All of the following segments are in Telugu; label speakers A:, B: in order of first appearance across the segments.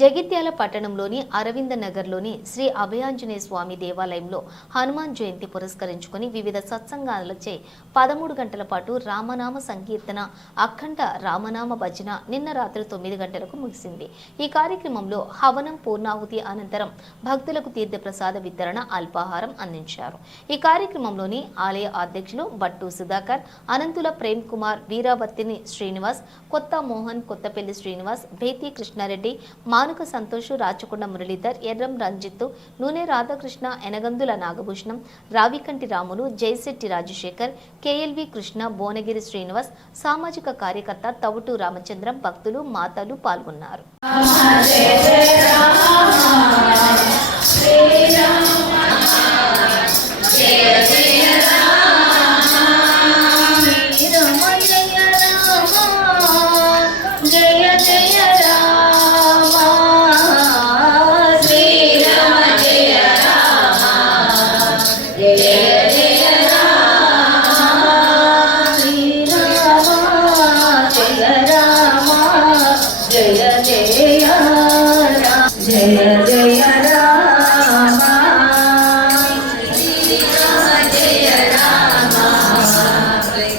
A: జగిత్యాల పట్టణంలోని అరవింద నగర్లోని శ్రీ అభయాంజనేయ స్వామి దేవాలయంలో హనుమాన్ జయంతి పురస్కరించుకుని వివిధ సత్సంగాలచే పదమూడు గంటల పాటు రామనామ సంకీర్తన అఖండ రామనామ భజన నిన్న రాత్రి తొమ్మిది గంటలకు ముగిసింది. ఈ కార్యక్రమంలో హవనం పూర్ణాహుతి అనంతరం భక్తులకు తీర్థప్రసాద వితరణ అల్పాహారం అందించారు. ఈ కార్యక్రమంలోని ఆలయ అధ్యక్షులు బట్టు సుధాకర్ అనంతుల ప్రేమ్ కుమార్ వీరావర్తిని శ్రీనివాస్ కొత్త మోహన్ కొత్తపల్లి శ్రీనివాస్ బేతి కృష్ణారెడ్డి మా కానుక సంతోషు రాచకొండ మురళీధర్ ఎర్రం రంజిత్ నూనె రాధాకృష్ణ ఎనగందుల నాగభూషణం రావికంటి రాములు జైశెట్టి రాజశేఖర్ కేఎల్వి కృష్ణ భువనగిరి శ్రీనివాస్ సామాజిక కార్యకర్త తవుటు రామచంద్రం భక్తులు మాతలు పాల్గొన్నారు.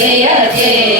B: జయ జయ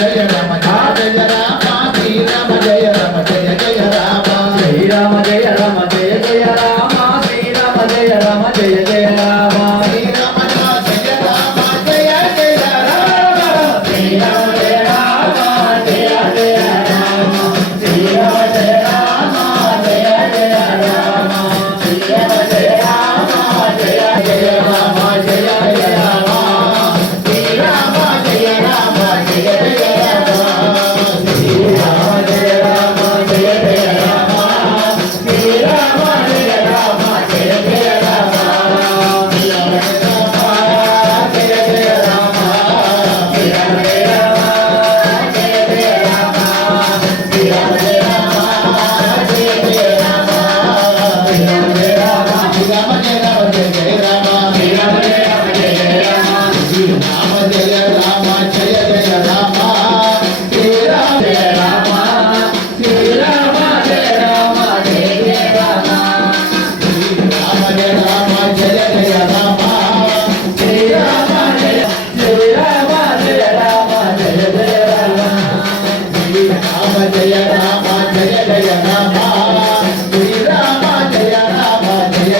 B: yeah yeah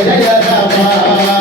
B: జగదమా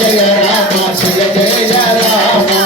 B: జయ రామ జయ జయ రామ.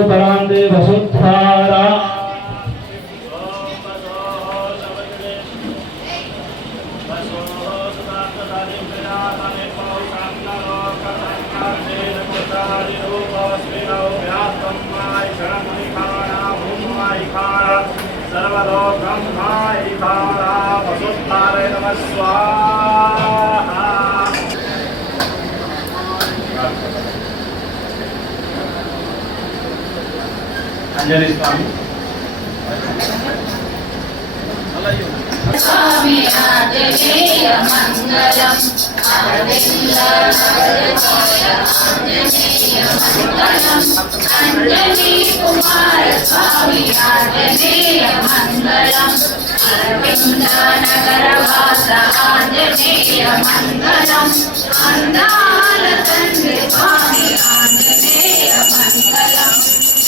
C: పరాందే వసుధారా
D: సర్వలోకం మాయికారా వసుధారే నమ స్వాహా
C: అంజలి స్వామి
B: స్వామి ఆంజనేయ మంగళం అరవింద ఆంజనేయ మంగళం అంజనీ కుమార స్వామి ఆంజనేయ మంగళం అరవింద నగర వాస ఆంజనేయ మంగళం అందాల తండ్రి స్వామి ఆంజనేయ మంగళం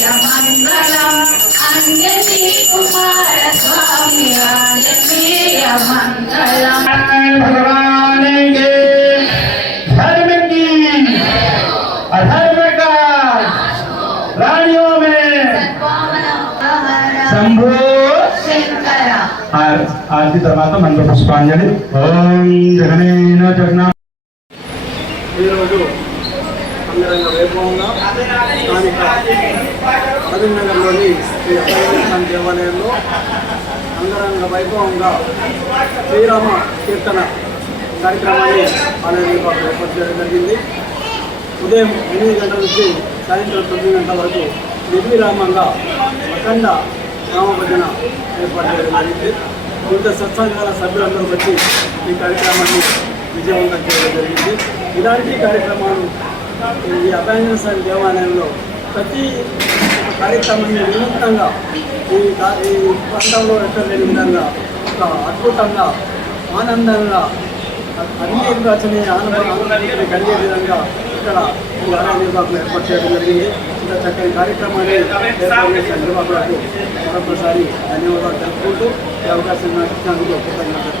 B: మంగళం అంజనేయ ఆంజనేయ మంగళం అంజనీ కుమార స్వామి ఆంజనేయ మంగళం
C: भगवान के धर्म की अधर्म का प्राणियों में शंभो
B: శంకర
C: ఆర్- ఆరతి తర్వాత మంత్ర పుష్పాంజలి ఓం జగనేన జగన్నా
E: ఈరోజు అంగరంగ వైభవంగా స్థానిక కరీంనగర్లోని శ్రీ అభయనాథ దేవాలయంలో అంగరంగ వైభవంగా శ్రీరామ కీర్తన కార్యక్రమాన్ని ఆలయ నిర్వాహకులు ఏర్పాటు చేయడం జరిగింది. ఉదయం ఎనిమిది గంటల నుంచి సాయంత్రం తొమ్మిది గంటల వరకు నిర్విరామంగా అఖండ రామభజన ఏర్పాటు చేయడం జరిగింది. వివిధ సత్సంగాల సభ్యులందరూ వచ్చి ఈ కార్యక్రమాన్ని విజయవంతం చేయడం జరిగింది. ఇలాంటి కార్యక్రమాలు ఈ అభయాంజన దేవాలయంలో ప్రతి కార్యక్రమాన్ని వినూత్నంగా ఈ ఈ ప్రాంతంలో ఎక్కడ లేని విధంగా ఒక అద్భుతంగా ఆనందంగా అన్ని రచనే ఆనందం కలిగే విధంగా ఇక్కడ ఈ ఆలయ నిర్వాహకులు ఏర్పాటు చేయడం జరిగింది. ఇంత చక్కని కార్యక్రమాన్ని ఏర్పాటు చేసిన నిర్వాహకులకు మరొకసారి ధన్యవాదాలు తెలుపుకుంటూ ఈ అవకాశం నాకు ఇచ్చినందుకు కృతజ్ఞతలు.